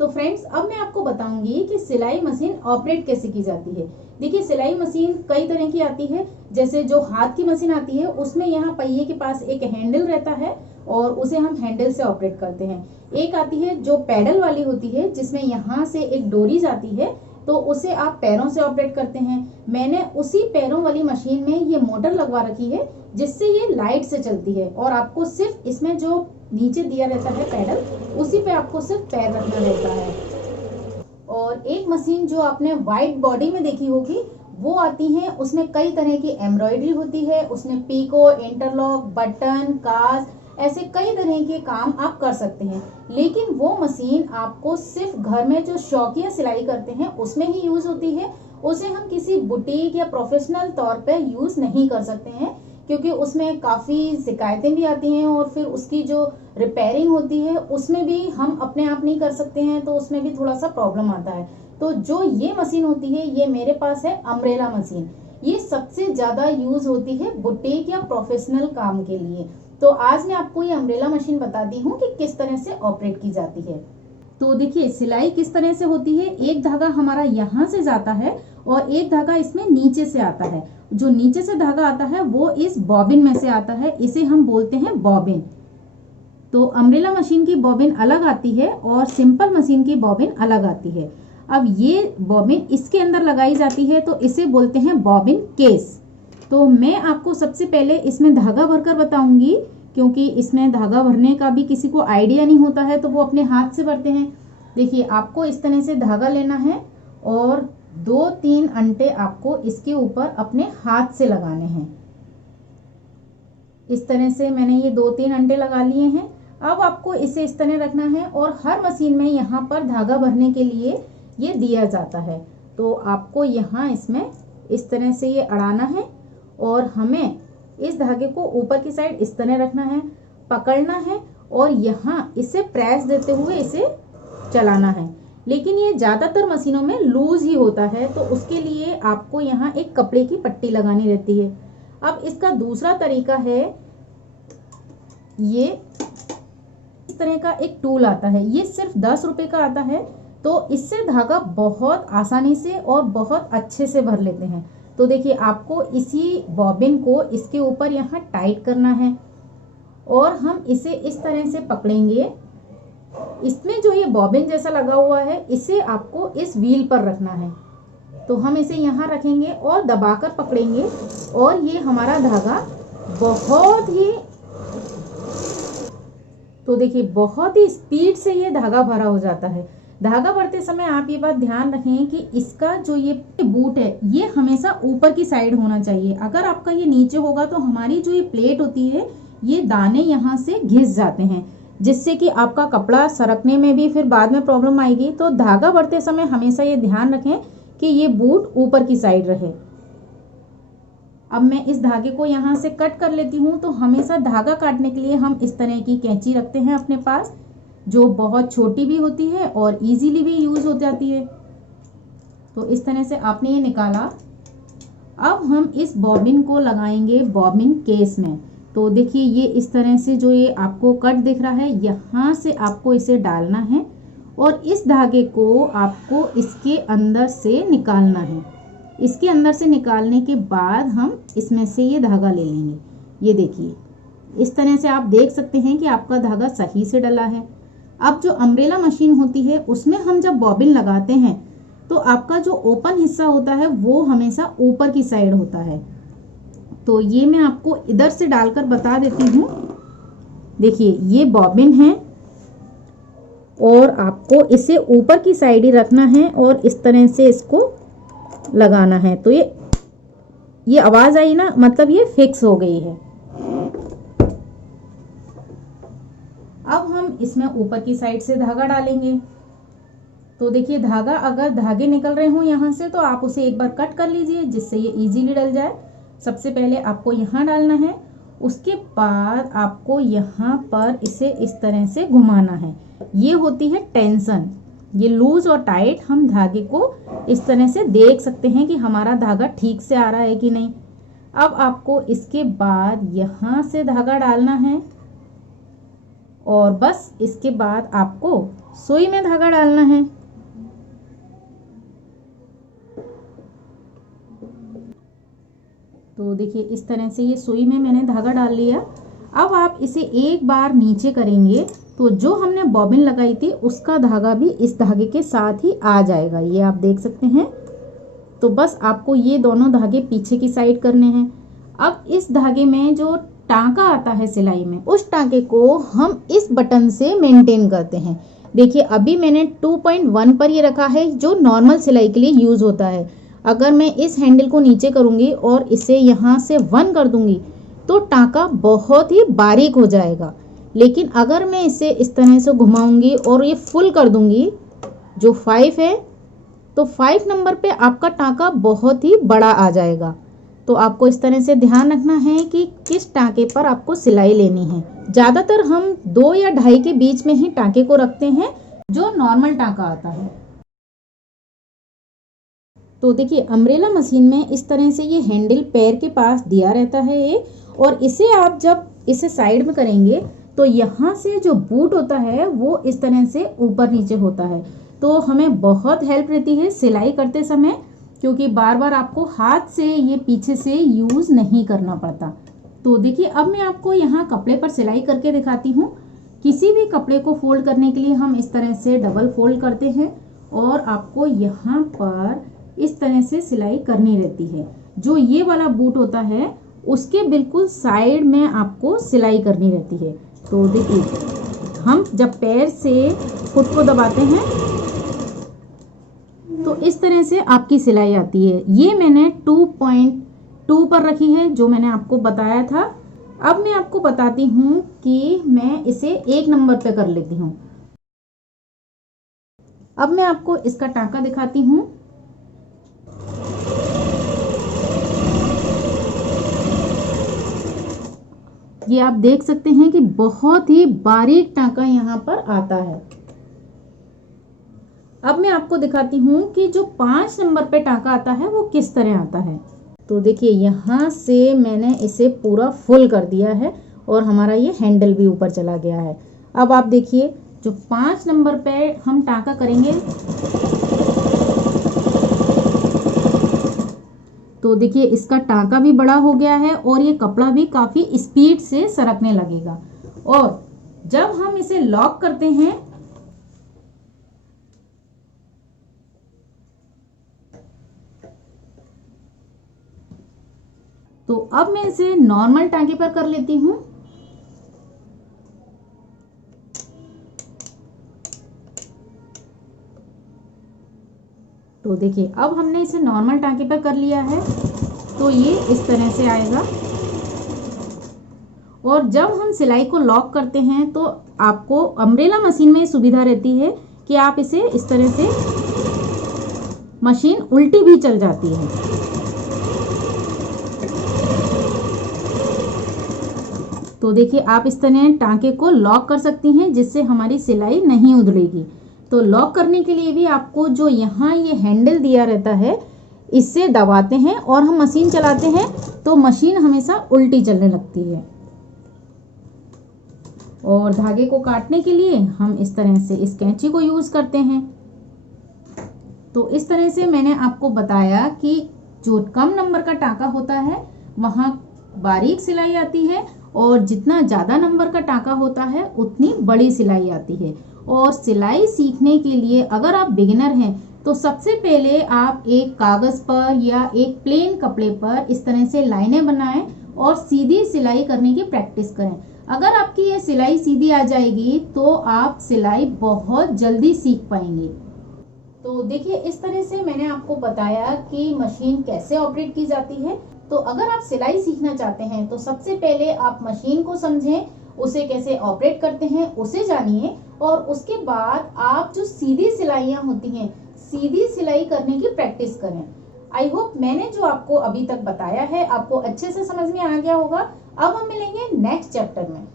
तो फ्रेंड्स, अब मैं आपको बताऊंगी कि सिलाई मशीन ऑपरेट कैसे की जाती है। देखिए, सिलाई मशीन कई तरह की आती है। जैसे जो हाथ की मशीन आती है उसमें यहाँ पहिए के पास एक हैंडल रहता है और उसे हम हैंडल से ऑपरेट करते हैं। एक आती है जो पैडल वाली होती है, जिसमें यहाँ से एक डोरी जाती है, तो उसे आप पैरों से ऑपरेट करते हैं। मैंने उसी पैरों वाली मशीन में ये मोटर लगवा रखी है, जिससे ये लाइट से चलती है और आपको सिर्फ इसमें जो नीचे दिया रहता है पैडल, उसी पे आपको सिर्फ पैर रखना रहता है। और एक मशीन जो आपने व्हाइट बॉडी में देखी होगी, वो आती है, उसमें कई तरह की एम्ब्रॉयडरी होती है, उसमें पीको, इंटरलॉक, बटन, काज, ऐसे कई तरह के काम आप कर सकते हैं। लेकिन वो मशीन आपको सिर्फ घर में जो शौकिया सिलाई करते हैं उसमें ही यूज होती है। उसे हम किसी बुटीक या प्रोफेशनल तौर पे यूज नहीं कर सकते हैं, क्योंकि उसमें काफ़ी शिकायतें भी आती हैं और फिर उसकी जो रिपेयरिंग होती है उसमें भी हम अपने आप नहीं कर सकते हैं, तो उसमें भी थोड़ा सा प्रॉब्लम आता है। तो जो ये मशीन होती है, ये मेरे पास है अम्ब्रेला मशीन। ये सबसे ज़्यादा यूज होती है बुटीक या प्रोफेशनल काम के लिए। तो आज मैं आपको ये अम्ब्रेला मशीन बताती हूँ कि किस तरह से ऑपरेट की जाती है। तो देखिए, सिलाई किस तरह से होती है। एक धागा हमारा यहाँ से जाता है और एक धागा इसमें नीचे से आता है। जो नीचे से धागा आता है वो इस बॉबिन में से आता है, इसे हम बोलते हैं बॉबिन। तो अम्ब्रेला मशीन की बॉबिन अलग आती है और सिंपल मशीन की बॉबिन अलग आती है। अब ये बॉबिन इसके अंदर लगाई जाती है, तो इसे बोलते हैं बॉबिन केस। तो मैं आपको सबसे पहले इसमें धागा भरकर बताऊंगी, क्योंकि इसमें धागा भरने का भी किसी को आइडिया नहीं होता है, तो वो अपने हाथ से भरते हैं। देखिए, आपको इस तरह से धागा लेना है और 2-3 अंटे आपको इसके ऊपर अपने हाथ से लगाने हैं। इस तरह से मैंने ये 2-3 अंटे लगा लिए हैं। अब आपको इसे इस तरह रखना है और हर मशीन में यहाँ पर धागा भरने के लिए ये दिया जाता है। तो आपको यहाँ इसमें इस तरह से ये अड़ाना है और हमें इस धागे को ऊपर की साइड इस तरह रखना है, पकड़ना है और यहाँ इसे प्रेस देते हुए इसे चलाना है। लेकिन ये ज़्यादातर मशीनों में लूज ही होता है, तो उसके लिए आपको यहाँ एक कपड़े की पट्टी लगानी रहती है। अब इसका दूसरा तरीका है, ये इस तरह का एक टूल आता है, ये सिर्फ 10 रुपए का आता है। तो इससे धागा बहुत आसानी से और बहुत अच्छे से भर लेते हैं। तो देखिए, आपको इसी बॉबिन को इसके ऊपर यहाँ टाइट करना है और हम इसे इस तरह से पकड़ेंगे। इसमें जो ये बॉबिन जैसा लगा हुआ है, इसे आपको इस व्हील पर रखना है। तो हम इसे यहाँ रखेंगे और दबाकर पकड़ेंगे और ये हमारा धागा बहुत ही, तो देखिए, बहुत ही स्पीड से ये धागा भरा हो जाता है। धागा भरते समय आप ये बात ध्यान रखें कि इसका जो ये बूट है, ये हमेशा ऊपर की साइड होना चाहिए। अगर आपका ये नीचे होगा तो हमारी जो ये प्लेट होती है, ये दाने यहाँ से घिस जाते हैं, जिससे कि आपका कपड़ा सरकने में भी फिर बाद में प्रॉब्लम आएगी। तो धागा भरते समय हमेशा ये ध्यान रखें कि ये बूट ऊपर की साइड रहे। अब मैं इस धागे को यहाँ से कट कर लेती हूँ। तो हमेशा धागा काटने के लिए हम इस तरह की कैंची रखते हैं अपने पास, जो बहुत छोटी भी होती है और इजीली भी यूज हो जाती है। तो इस तरह से आपने ये निकाला। अब हम इस बॉबिन को लगाएंगे बॉबिन केस में। तो देखिए, ये इस तरह से जो ये आपको कट दिख रहा है, यहाँ से आपको इसे डालना है और इस धागे को आपको इसके अंदर से निकालना है। इसके अंदर से निकालने के बाद हम इसमें से ये धागा ले लेंगे। ये देखिए, इस तरह से आप देख सकते हैं कि आपका धागा सही से डला है। अब जो अम्ब्रेला मशीन होती है, उसमें हम जब बॉबिन लगाते हैं तो आपका जो ओपन हिस्सा होता है वो हमेशा ऊपर की साइड होता है। तो ये मैं आपको इधर से डालकर बता देती हूँ। देखिए, ये बॉबिन है और आपको इसे ऊपर की साइड ही रखना है और इस तरह से इसको लगाना है। तो ये आवाज आई ना, मतलब ये फिक्स हो गई है। अब हम इसमें ऊपर की साइड से धागा डालेंगे। तो देखिए, धागा अगर धागे निकल रहे हों यहाँ से, तो आप उसे एक बार कट कर लीजिए, जिससे ये इजीली डल जाए। सबसे पहले आपको यहाँ डालना है, उसके बाद आपको यहाँ पर इसे इस तरह से घुमाना है। ये होती है टेंशन। ये लूज और टाइट, हम धागे को इस तरह से देख सकते हैं कि हमारा धागा ठीक से आ रहा है कि नहीं। अब आपको इसके बाद यहाँ से धागा डालना है और बस इसके बाद आपको सुई में धागा डालना है। तो देखिए इस तरह से ये सुई में मैंने धागा डाल लिया। अब आप इसे एक बार नीचे करेंगे तो जो हमने बॉबिन लगाई थी उसका धागा भी इस धागे के साथ ही आ जाएगा, ये आप देख सकते हैं। तो बस आपको ये दोनों धागे पीछे की साइड करने हैं। अब इस धागे में जो टांका आता है सिलाई में, उस टांके को हम इस बटन से मेंटेन करते हैं। देखिए अभी मैंने 2.1 पर ये रखा है जो नॉर्मल सिलाई के लिए यूज होता है। अगर मैं इस हैंडल को नीचे करूंगी और इसे यहाँ से 1 कर दूंगी तो टांका बहुत ही बारीक हो जाएगा। लेकिन अगर मैं इसे इस तरह से घुमाऊंगी और ये फुल कर दूंगी जो 5 है, तो 5 नंबर पे आपका टांका बहुत ही बड़ा आ जाएगा। तो आपको इस तरह से ध्यान रखना है कि किस टांके पर आपको सिलाई लेनी है। ज़्यादातर हम 2 या 2.5 के बीच में ही टांके को रखते हैं जो नॉर्मल टांका आता है। तो देखिए अम्ब्रेला मशीन में इस तरह से ये हैंडल पैर के पास दिया रहता है ये, और इसे आप जब इसे साइड में करेंगे तो यहाँ से जो बूट होता है वो इस तरह से ऊपर नीचे होता है। तो हमें बहुत हेल्प रहती है सिलाई करते समय, क्योंकि बार बार आपको हाथ से ये पीछे से यूज़ नहीं करना पड़ता। तो देखिए अब मैं आपको यहाँ कपड़े पर सिलाई करके दिखाती हूँ। किसी भी कपड़े को फोल्ड करने के लिए हम इस तरह से डबल फोल्ड करते हैं और आपको यहाँ पर इस तरह से सिलाई करनी रहती है। जो ये वाला बूट होता है उसके बिल्कुल साइड में आपको सिलाई करनी रहती है। तो देखिए हम जब पैर से फुट को दबाते हैं तो इस तरह से आपकी सिलाई आती है। ये मैंने 2.2 पर रखी है जो मैंने आपको बताया था। अब मैं आपको बताती हूँ कि मैं इसे 1 नंबर पे कर लेती हूँ। अब मैं आपको इसका टांका दिखाती हूँ। ये आप देख सकते हैं कि बहुत ही बारीक टांका यहाँ पर आता है। अब मैं आपको दिखाती हूँ कि जो 5 नंबर पे टांका आता है वो किस तरह आता है। तो देखिए यहाँ से मैंने इसे पूरा फुल कर दिया है और हमारा ये हैंडल भी ऊपर चला गया है। अब आप देखिए जो 5 नंबर पे हम टांका करेंगे तो देखिए इसका टांका भी बड़ा हो गया है और ये कपड़ा भी काफी स्पीड से सरकने लगेगा। और जब हम इसे लॉक करते हैं तो अब मैं इसे नॉर्मल टांके पर कर लेती हूँ। तो देखिए अब हमने इसे नॉर्मल टांके पर कर लिया है तो ये इस तरह से आएगा। और जब हम सिलाई को लॉक करते हैं तो आपको अम्ब्रेला मशीन में सुविधा रहती है कि आप इसे इस तरह से, मशीन उल्टी भी चल जाती है। तो देखिए आप इस तरह टांके को लॉक कर सकती हैं जिससे हमारी सिलाई नहीं उधड़ेगी। तो लॉक करने के लिए भी आपको जो यहाँ ये हैंडल दिया रहता है इससे दबाते हैं और हम मशीन चलाते हैं तो मशीन हमेशा उल्टी चलने लगती है। और धागे को काटने के लिए हम इस तरह से इस कैंची को यूज करते हैं। तो इस तरह से मैंने आपको बताया कि जो कम नंबर का टांका होता है वहाँ बारीक सिलाई आती है और जितना ज़्यादा नंबर का टांका होता है उतनी बड़ी सिलाई आती है। और सिलाई सीखने के लिए अगर आप बिगिनर हैं तो सबसे पहले आप एक कागज़ पर या एक प्लेन कपड़े पर इस तरह से लाइनें बनाएं और सीधी सिलाई करने की प्रैक्टिस करें। अगर आपकी ये सिलाई सीधी आ जाएगी तो आप सिलाई बहुत जल्दी सीख पाएंगे। तो देखिए इस तरह से मैंने आपको बताया कि मशीन कैसे ऑपरेट की जाती है। तो अगर आप सिलाई सीखना चाहते हैं तो सबसे पहले आप मशीन को समझें, उसे कैसे ऑपरेट करते हैं उसे जानिए और उसके बाद आप जो सीधी सिलाइयाँ होती हैं सीधी सिलाई करने की प्रैक्टिस करें। आई होप मैंने जो आपको अभी तक बताया है आपको अच्छे से समझ में आ गया होगा। अब हम मिलेंगे नेक्स्ट चैप्टर में।